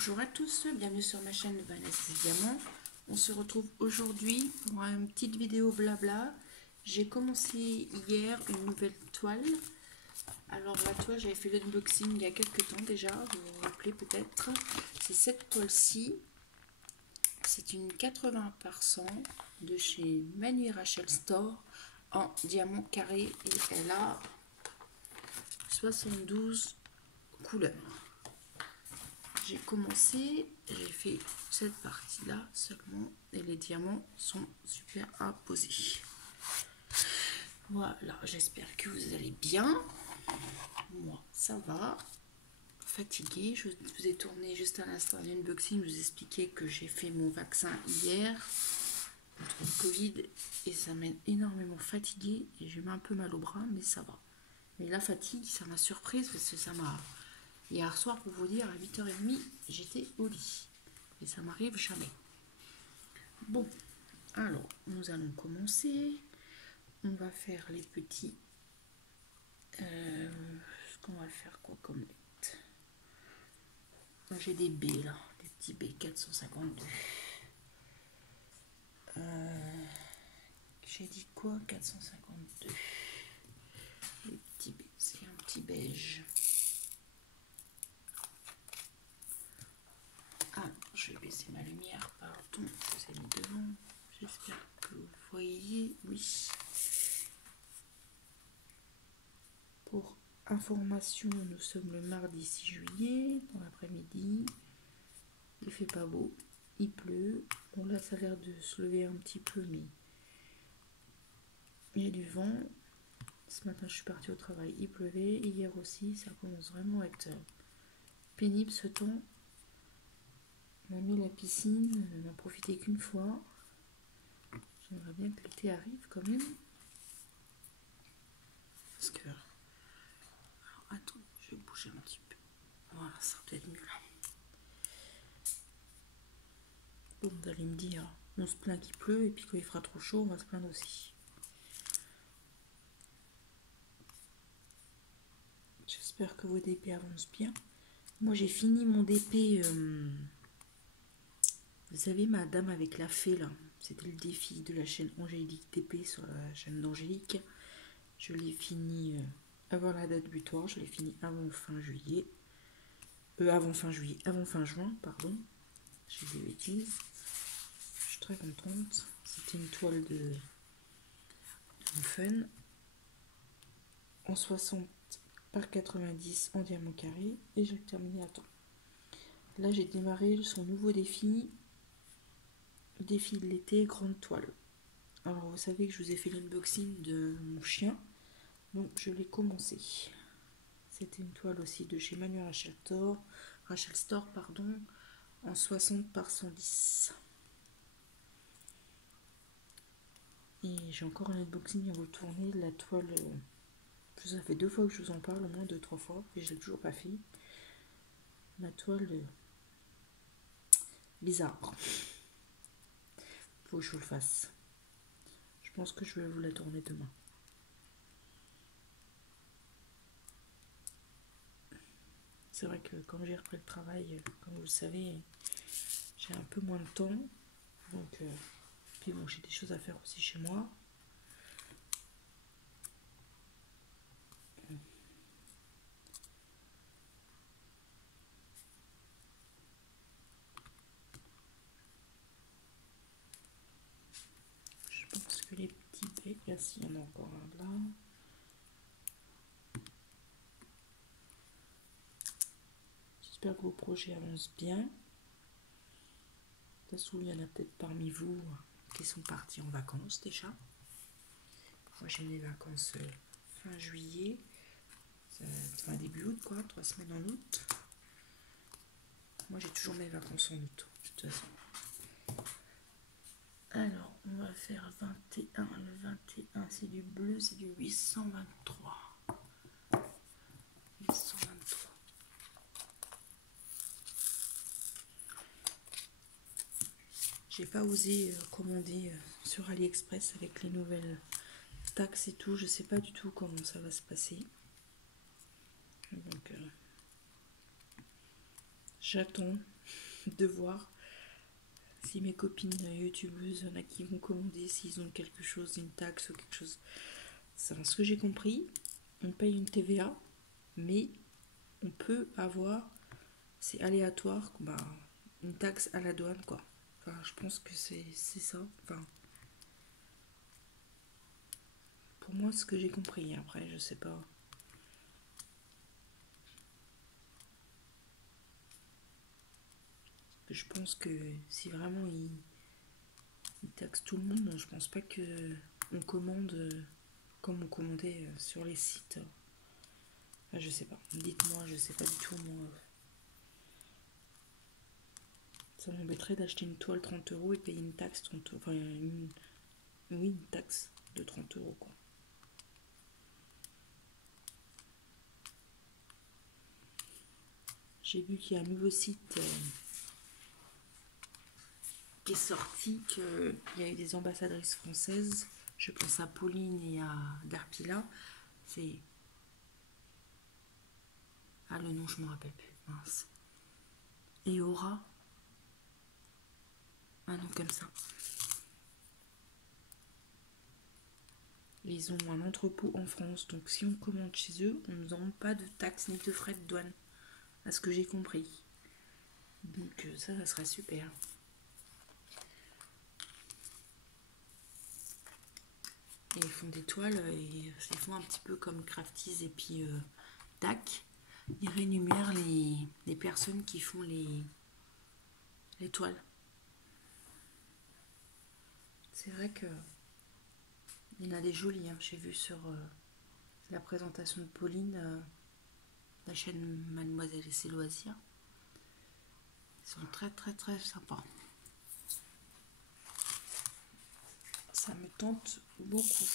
Bonjour à tous, bienvenue sur ma chaîne Vanessa Diamant. On se retrouve aujourd'hui pour une petite vidéo blabla. J'ai commencé hier une nouvelle toile. Alors la toile, j'avais fait l'unboxing il y a quelques temps déjà, vous vous rappelez peut-être. C'est cette toile-ci. C'est une 80 par 100 de chez Manu Rachel Store en diamant carré et elle a 72 couleurs. J'ai commencé, j'ai fait cette partie là seulement et les diamants sont super apposés. Voilà, j'espère que vous allez bien. Moi ça va, fatiguée. Je vous ai tourné juste à l'instant un unboxing, je vous expliquais que j'ai fait mon vaccin hier contre le Covid et ça m'a énormément fatiguée et j'ai eu un peu mal au bras, mais ça va. Mais la fatigue, ça m'a surprise parce que ça m'a... Hier soir, pour vous dire, à 8h30, j'étais au lit. Et ça m'arrive jamais. Bon, alors, nous allons commencer. On va faire les petits... ce qu'on va faire quoi comme lettre. J'ai des B là, des petits B 452. J'ai dit quoi 452. Les petits B, c'est un petit beige. Ah, je vais baisser ma lumière, pardon, je vous ai mis devant. J'espère que vous voyez, oui. Pour information, nous sommes le mardi 6 juillet, dans l'après-midi. Il fait pas beau, il pleut. Bon là, ça a l'air de se lever un petit peu, mais il y a du vent. Ce matin, je suis partie au travail, il pleuvait. Hier aussi, ça commence vraiment à être pénible ce temps. On a mis la piscine, on n'en a profité qu'une fois. J'aimerais bien que l'été arrive quand même. Parce que... Alors, attends, je vais bouger un petit peu. Voilà, ça sera peut-être mieux là. Bon, vous allez me dire, on se plaint qu'il pleut et puis quand il fera trop chaud, on va se plaindre aussi. J'espère que vos DP avancent bien. Moi, j'ai fini mon DP... Vous savez, ma dame avec la fée, là, c'était le défi de la chaîne Angélique TP sur la chaîne d'Angélique. Je l'ai fini avant la date butoir, je l'ai fini avant fin juillet. Avant fin juin, pardon. J'ai des bêtises. Je suis très contente. C'était une toile de fun. En 60 par 90 en diamant carré. Et j'ai terminé à temps. Là, j'ai démarré son nouveau défi. Défi de l'été, grande toile. Alors, vous savez que je vous ai fait l'unboxing de mon chien. Donc, je l'ai commencé. C'était une toile aussi de chez Manu Rachel Store, pardon, en 60 par 110. Et j'ai encore un unboxing à vous tourner. La toile, ça fait 2 fois que je vous en parle, au moins 2-3 fois, et je l'ai toujours pas fait. La toile bizarre. Faut que je vous le fasse. Je pense que je vais vous la tourner demain. C'est vrai que quand j'ai repris le travail, comme vous le savez, j'ai un peu moins de temps. Donc, puis bon, j'ai des choses à faire aussi chez moi. Je pense que les petits baies, là, s'il y en a encore un là. J'espère que vos projets avancent bien. De toute façon, il y en a peut-être parmi vous qui sont partis en vacances déjà. Moi, j'ai mes vacances fin juillet, enfin début août, quoi, 3 semaines en août. Moi, j'ai toujours mes vacances en août, de toute façon. Alors, on va faire 21. Le 21, c'est du bleu, c'est du 823. 823. J'ai pas osé commander sur AliExpress avec les nouvelles taxes et tout. Je sais pas du tout comment ça va se passer. Donc, j'attends. de voir si mes copines youtubeuses, il y en a qui vont commander, s'ils ont quelque chose, une taxe ou quelque chose. Ce que j'ai compris, on paye une TVA, mais on peut avoir, c'est aléatoire, bah, une taxe à la douane, quoi. Enfin, je pense que c'est ça. Enfin, pour moi, ce que j'ai compris. Après, je sais pas. Je pense que si vraiment ils taxent tout le monde, je pense pas que on commande comme on commandait sur les sites. Enfin, je sais pas. Dites-moi, je sais pas du tout, moi. Ça m'embêterait d'acheter une toile 30 euros et payer une taxe 30 euros. Enfin, oui, une taxe de 30 euros, quoi. J'ai vu qu'il y a un nouveau site qui est sorti, qu'il y a eu des ambassadrices françaises. Je pense à Pauline et à Darpila. C'est... Ah, le nom, je me rappelle plus. Mince. Et Aura. Un nom comme ça. Ils ont un entrepôt en France, donc si on commande chez eux, on ne nous aura pas de taxes ni de frais de douane, à ce que j'ai compris. Donc ça serait super. Et ils font des toiles, et ils font un petit peu comme Crafties et puis tac, ils rémunèrent les personnes qui font les toiles. C'est vrai que il y en a des jolies, hein. J'ai vu sur la présentation de Pauline, la chaîne Mademoiselle et ses loisirs. Ils sont très très très sympas. Ça me tente beaucoup.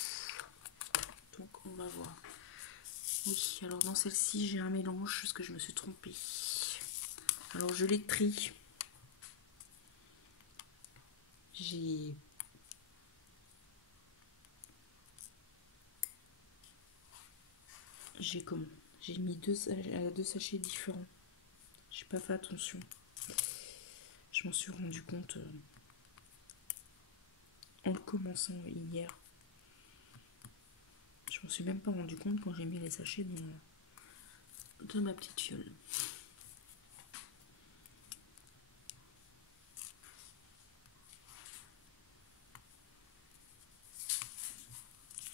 Donc on va voir. Oui, alors dans celle-ci, j'ai un mélange parce que je me suis trompée. Alors je les trie. J'ai comment? J'ai mis deux sachets différents. J'ai pas fait attention. Je m'en suis rendu compte en le commençant hier. Je m'en suis même pas rendu compte quand j'ai mis les sachets dans ma petite fiole.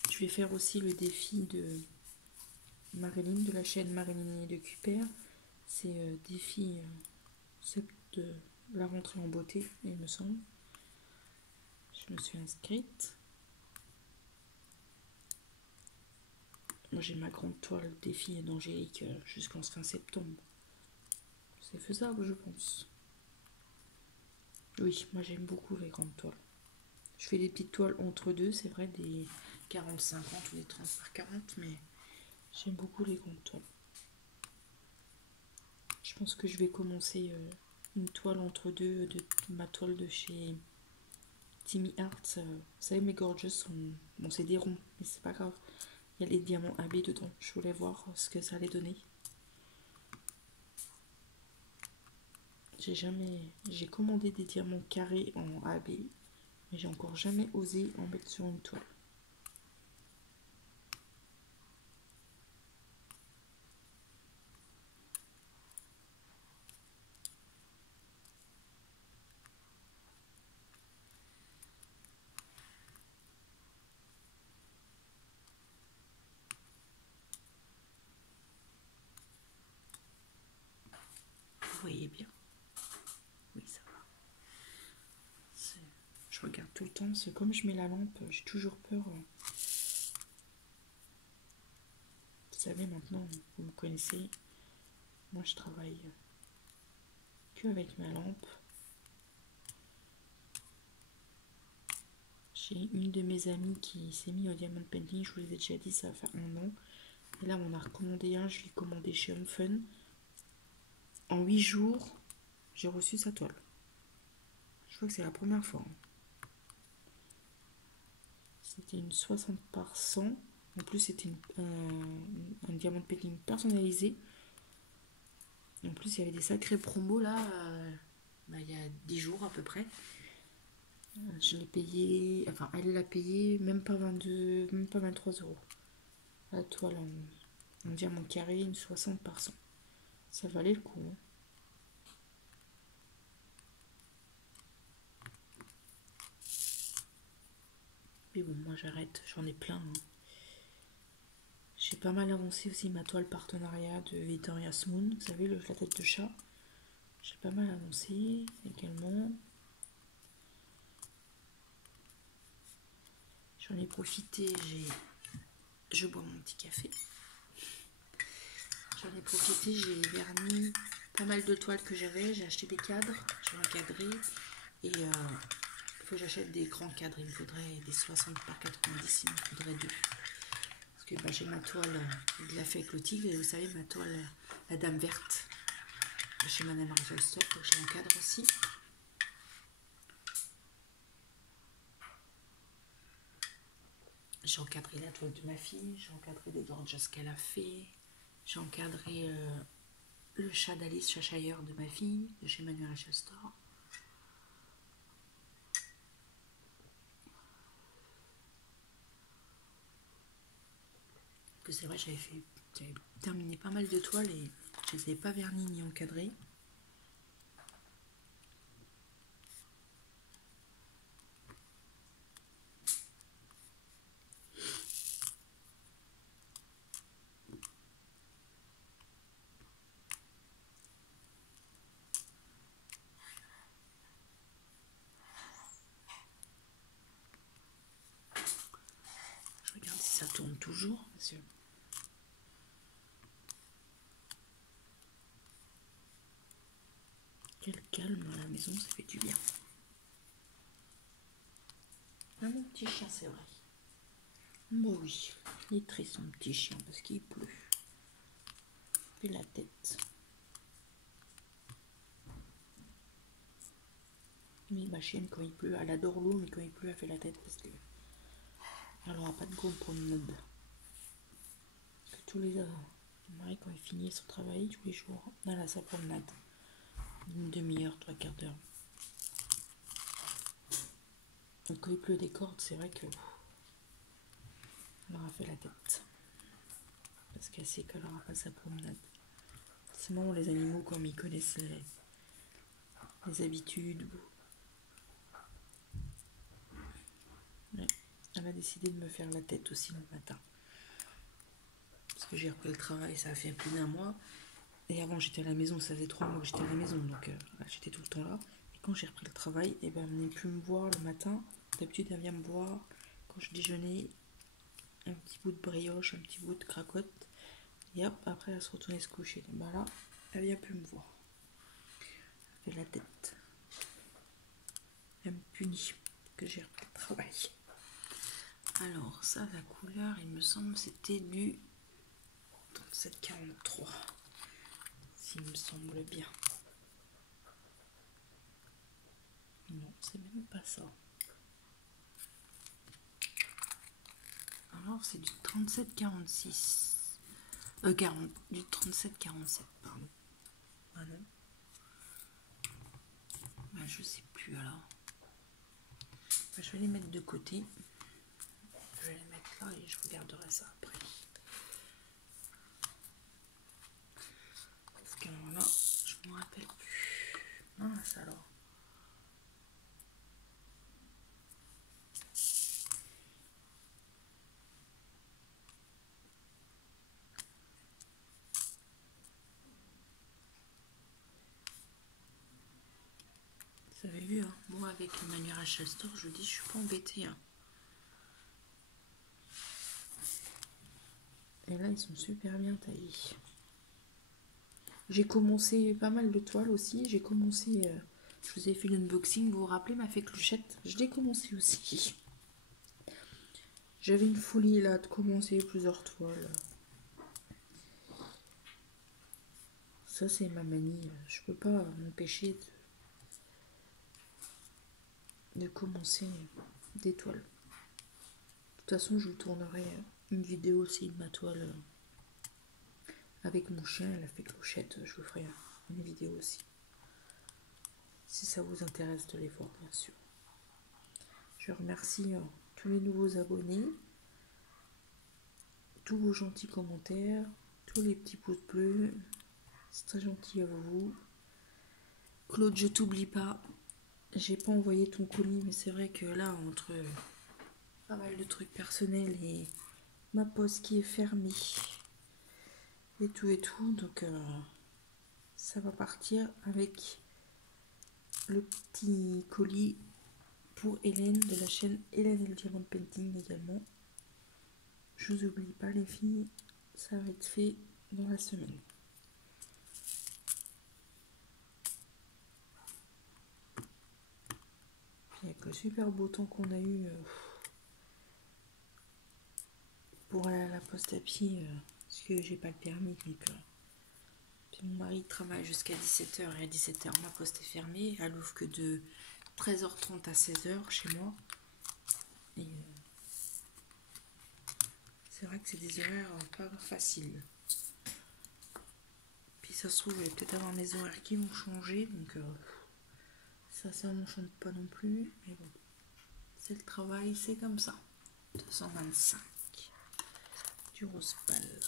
Je vais faire aussi le défi de Marilyn, de la chaîne Marilyn et de Cuper. C'est défi de la rentrée en beauté, il me semble. Je me suis inscrite. Moi j'ai ma grande toile défi d'Angélique jusqu'en fin septembre. C'est faisable, je pense. Oui, moi j'aime beaucoup les grandes toiles. Je fais des petites toiles entre deux, c'est vrai, des 40-50 ou des 30 par 40, mais j'aime beaucoup les grandes toiles. Je pense que je vais commencer une toile entre deux de ma toile de chez Timmy Arts. Vous savez, mes gorgeous sont... Bon, c'est des ronds, mais c'est pas grave. Il y a les diamants AB dedans. Je voulais voir ce que ça allait donner. J'ai commandé des diamants carrés en AB, mais j'ai encore jamais osé en mettre sur une toile. Vous voyez bien? Oui, ça va. Je regarde tout le temps, c'est comme je mets la lampe, j'ai toujours peur. Vous savez maintenant, vous me connaissez, moi je travaille que avec ma lampe. J'ai une de mes amies qui s'est mise au diamond painting, je vous l'ai déjà dit, ça va faire 1 an. Et là, on en a recommandé un, je l'ai commandé chez Home Fun. En 8 jours, j'ai reçu sa toile. Je crois que c'est la première fois. C'était une 60 par 100. En plus, c'était un diamond painting personnalisé. En plus, il y avait des sacrés promos là. il y a 10 jours à peu près. Je l'ai payé, enfin elle l'a payé même pas 22, même pas 23 euros. La toile en diamant carré, une 60 par 100. Ça valait le coup. Hein. Mais bon, moi j'arrête, j'en ai plein. Hein. J'ai pas mal avancé aussi ma toile partenariat de Victoria's Moon. Vous savez, la tête de chat. J'ai pas mal avancé également. J'en ai profité, je bois mon petit café. J'en ai profité, j'ai verni pas mal de toiles que j'avais. J'ai acheté des cadres, j'ai encadré. Et il faut que j'achète des grands cadres. Il me faudrait des 60 par 90, il me faudrait 2. Parce que j'ai ma toile de la fée avec le tigre. Et vous savez, ma toile, la dame verte. Chez Madame Marshall Store, faut que je l'encadre aussi. J'ai encadré la toile de ma fille, j'ai encadré des gorgeous qu'elle a fait, j'ai encadré le chat d'Alice Cheshire de ma fille, de chez Manuel Rachel Store. Que c'est vrai, j'avais terminé pas mal de toiles et je les avais pas vernies ni encadrées. Je regarde si ça tourne toujours. Parce que... Quel calme à la maison, ça fait du bien. Ah, mon petit chien, c'est vrai. Bon oui, il est triste son petit chien parce qu'il pleut. Il fait la tête. Mais ma chienne, quand il pleut, elle adore l'eau, mais quand il pleut, elle fait la tête parce que elle n'aura pas de goût pour le mode. Parce que tous les Marie, quand il finit son travail, tous les jours, elle a sa promenade. Une demi-heure, 3/4 d'heure. Donc quand il pleut des cordes, c'est vrai que elle aura fait la tête. Parce qu'elle sait qu'elle n'aura pas sa promenade. C'est marrant les animaux comme ils connaissent les habitudes. Ouais. Elle a décidé de me faire la tête aussi le matin. Parce que j'ai repris le travail, ça a fait plus d'1 mois. Et avant j'étais à la maison, ça faisait 3 mois que j'étais à la maison, donc j'étais tout le temps là. Et quand j'ai repris le travail, elle venait plus me voir le matin. D'habitude elle vient me voir quand je déjeunais, un petit bout de brioche, un petit bout de cracotte. Et hop, après elle se retournait se coucher. Et là, elle vient plus me voir. Elle fait la tête. Elle me punit que j'ai repris le travail. Alors ça, la couleur, il me semble, c'était du 3743. S'il me semble bien. Non, c'est même pas ça. Alors c'est du 3746. 40, du 3747, pardon. Ah non. Ben, je sais plus alors. Ben, je vais les mettre de côté. Je vais les mettre là et je regarderai ça après. Parce que alors là, je me rappelle plus. Mince alors. Vous avez vu, hein, moi avec le Manuel Rachel Store, je vous dis, je suis pas embêtée. Hein. Et là, ils sont super bien taillés. J'ai commencé pas mal de toiles aussi. J'ai commencé, je vous ai fait l'unboxing, vous vous rappelez, ma fée Clochette. Je l'ai commencé aussi. J'avais une folie là de commencer plusieurs toiles. Ça, c'est ma manie. Je peux pas m'empêcher de commencer des toiles. De toute façon, je vous tournerai une vidéo aussi de ma toile avec mon chien, la fée Clochette. Je vous ferai une vidéo aussi. si ça vous intéresse de les voir, bien sûr. Je remercie tous les nouveaux abonnés, tous vos gentils commentaires, tous les petits pouces bleus. C'est très gentil à vous. Claude, je t'oublie pas. J'ai pas envoyé ton colis, mais c'est vrai que là, entre pas mal de trucs personnels et ma poste qui est fermée et tout, donc ça va partir avec le petit colis pour Hélène de la chaîne Hélène et le Diamond Painting également. Je vous oublie pas les filles, ça va être fait dans la semaine. Puis avec le super beau temps qu'on a eu pour aller à la poste à pied, parce que j'ai pas le permis, donc puis mon mari travaille jusqu'à 17h et à 17h ma poste est fermée. Elle ouvre que de 13h30 à 16h chez moi. Et c'est vrai que c'est des horaires pas faciles. Puis ça se trouve, il va peut-être avoir mes horaires qui vont changer, donc ça m'enchante pas non plus. Mais bon, c'est le travail, c'est comme ça. 225 du rose pâle.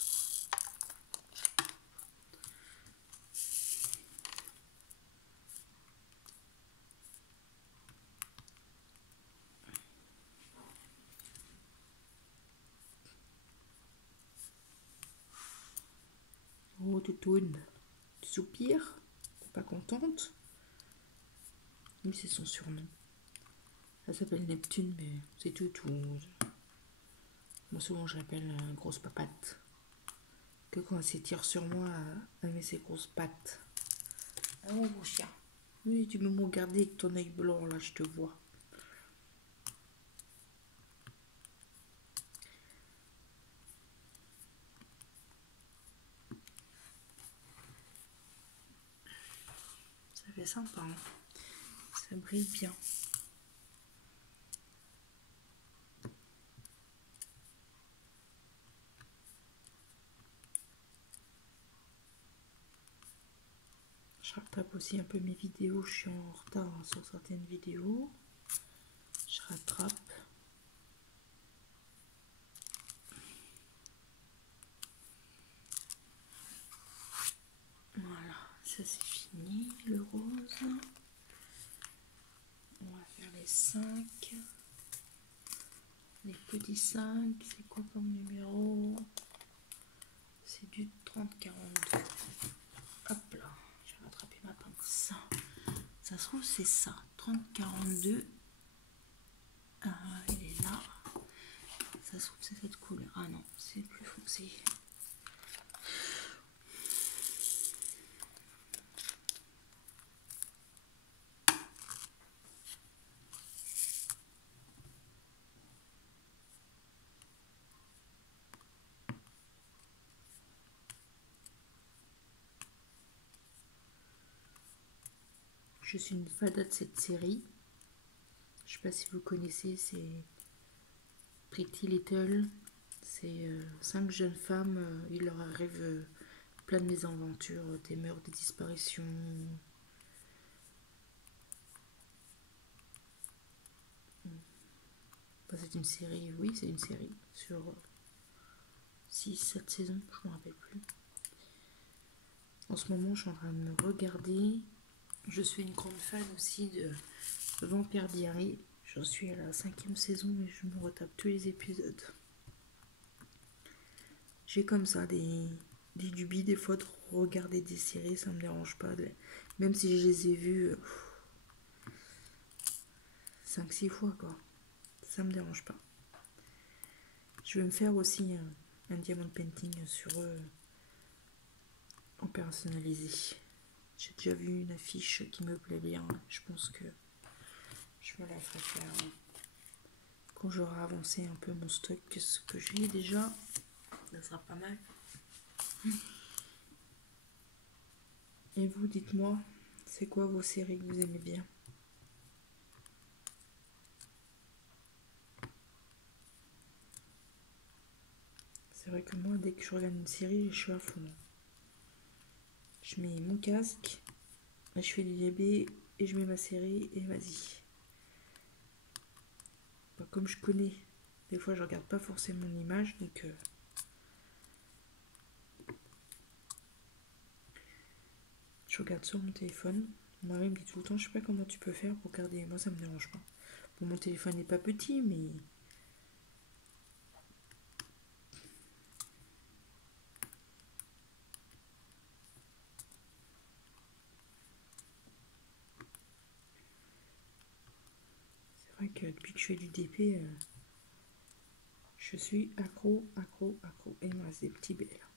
Oh, Toutoune, tu soupires? T'es pas contente? Oui, c'est son surnom. Elle s'appelle Neptune, mais c'est tout. Moi, souvent, je l'appelle grosse papate. Que quand elle s'étire sur moi, elle met ses grosses pattes. Ah, mon beau chien. Oui, tu me m'en regarder avec ton œil blanc, là, je te vois. Ça fait sympa, hein. Ça brille bien. Je rattrape aussi un peu mes vidéos. Je suis en retard sur certaines vidéos. Je rattrape. Voilà, ça c'est fini, le rose. On va faire les 5. Les petits 5, c'est quoi comme numéro? C'est du 30-42. Hop là, je vais rattraper ma pince. Ça se trouve, c'est ça, 30-42. Ah, il est là. Ça se trouve, c'est cette couleur. Ah non, c'est plus foncé. Je suis une fada de cette série. Je sais pas si vous connaissez, c'est Pretty Little. C'est 5 jeunes femmes, il leur arrive plein de mésaventures, des meurtres, des disparitions. Enfin, c'est une série, oui, c'est une série sur 6-7 saisons, je ne me rappelle plus. En ce moment, je suis en train de me regarder. Je suis une grande fan aussi de Vampire Diary. J'en suis à la 5e saison et je me retape tous les épisodes. J'ai comme ça des dubies des fois de regarder des séries, ça me dérange pas. Même si je les ai vues 5-6 fois, quoi. Ça me dérange pas. Je vais me faire aussi un diamond painting sur eux en personnalisé. J'ai déjà vu une affiche qui me plaît bien. Je pense que je me la ferai faire quand j'aurai avancé un peu mon stock, ce que j'ai déjà. Ça sera pas mal. Et vous, dites-moi, c'est quoi vos séries que vous aimez bien? C'est vrai que moi, dès que je regarde une série, je suis à fond. Je mets mon casque, je fais du bébé et je mets ma série et vas-y. Bah, comme je connais, des fois je regarde pas forcément l'image, donc je regarde sur mon téléphone. Mon mari me dit tout le temps, je sais pas comment tu peux faire pour regarder. Moi ça me dérange pas. Bon, mon téléphone n'est pas petit, mais c'est vrai que depuis que je fais du DP, je suis accro. Et il me reste des petits baies là.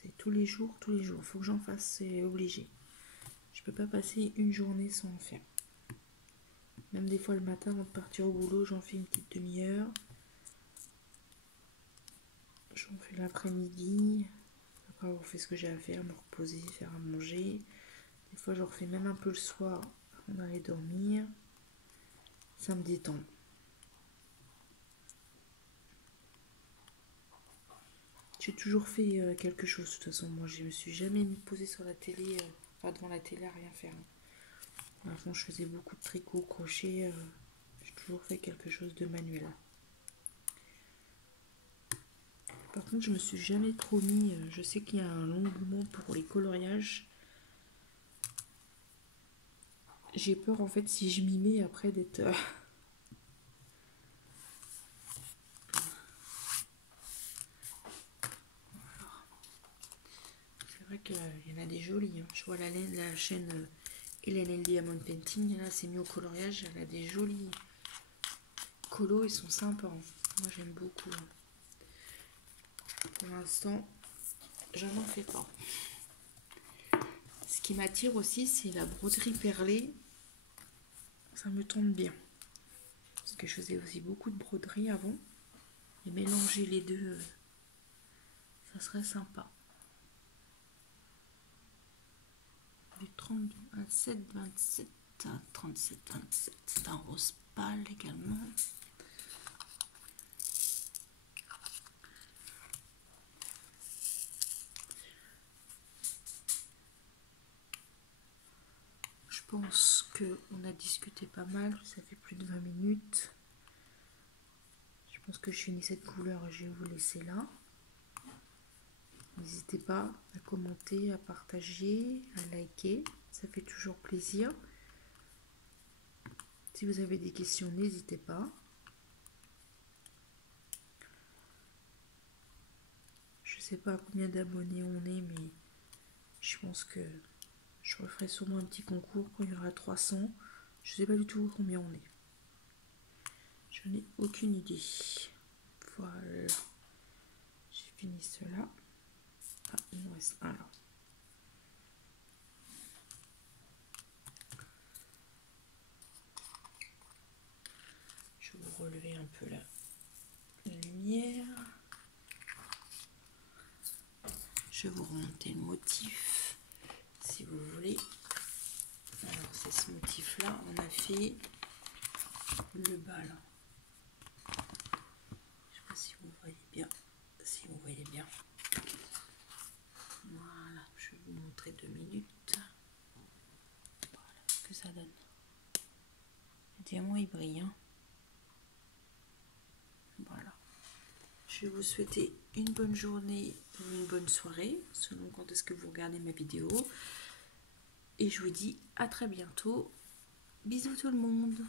C'est tous les jours. Faut que j'en fasse, c'est obligé. Je peux pas passer une journée sans en faire. Même des fois le matin avant de partir au boulot, j'en fais une petite demi-heure. J'en fais l'après-midi. Après avoir fait ce que j'ai à faire, me reposer, faire à manger. Des fois j'en refais même un peu le soir avant d'aller dormir. Ça me détend. J'ai toujours fait quelque chose de toute façon. Moi je me suis jamais posée sur la télé, enfin devant la télé à rien faire. Avant je faisais beaucoup de tricot, crochet. J'ai toujours fait quelque chose de manuel. Par contre, je me suis jamais trop mis. Je sais qu'il y a un engouement pour les coloriages. J'ai peur en fait si je m'y mets après d'être. C'est vrai qu'il y en a des jolis. Hein. Je vois la chaîne Hélène Diamond Painting. Là, c'est mis au coloriage. Elle a des jolis colos. Ils sont sympas. Hein. Moi, j'aime beaucoup. Pour l'instant, je n'en fais pas. Ce qui m'attire aussi, c'est la broderie perlée. Ça me tombe bien. Parce que je faisais aussi beaucoup de broderie avant. Et mélanger les deux, ça serait sympa. Du 27, 27 à 37, 27. C'est un rose pâle également. Je pense qu'on a discuté pas mal. Ça fait plus de 20 minutes. Je pense que je finis cette couleur et je vais vous laisser là. N'hésitez pas à commenter, à partager, à liker. Ça fait toujours plaisir. Si vous avez des questions, n'hésitez pas. Je sais pas à combien d'abonnés on est, mais je pense que je referai sûrement un petit concours quand il y aura 300. Je sais pas du tout combien on est. Je n'ai aucune idée. Voilà. J'ai fini cela. Ah, il nous reste un là. Je vais vous relever un peu la lumière. Je vais vous remonter le motif si vous voulez. Alors c'est ce motif là, on a fait le bas là. Je sais pas si vous voyez bien. Si vous voyez bien. Voilà, je vais vous montrer 2 minutes. Voilà ce que ça donne. Le diamant il brille. Hein. Voilà. Je vais vous souhaiter une bonne journée ou une bonne soirée, selon quand est-ce que vous regardez ma vidéo. Et je vous dis à très bientôt. Bisous tout le monde.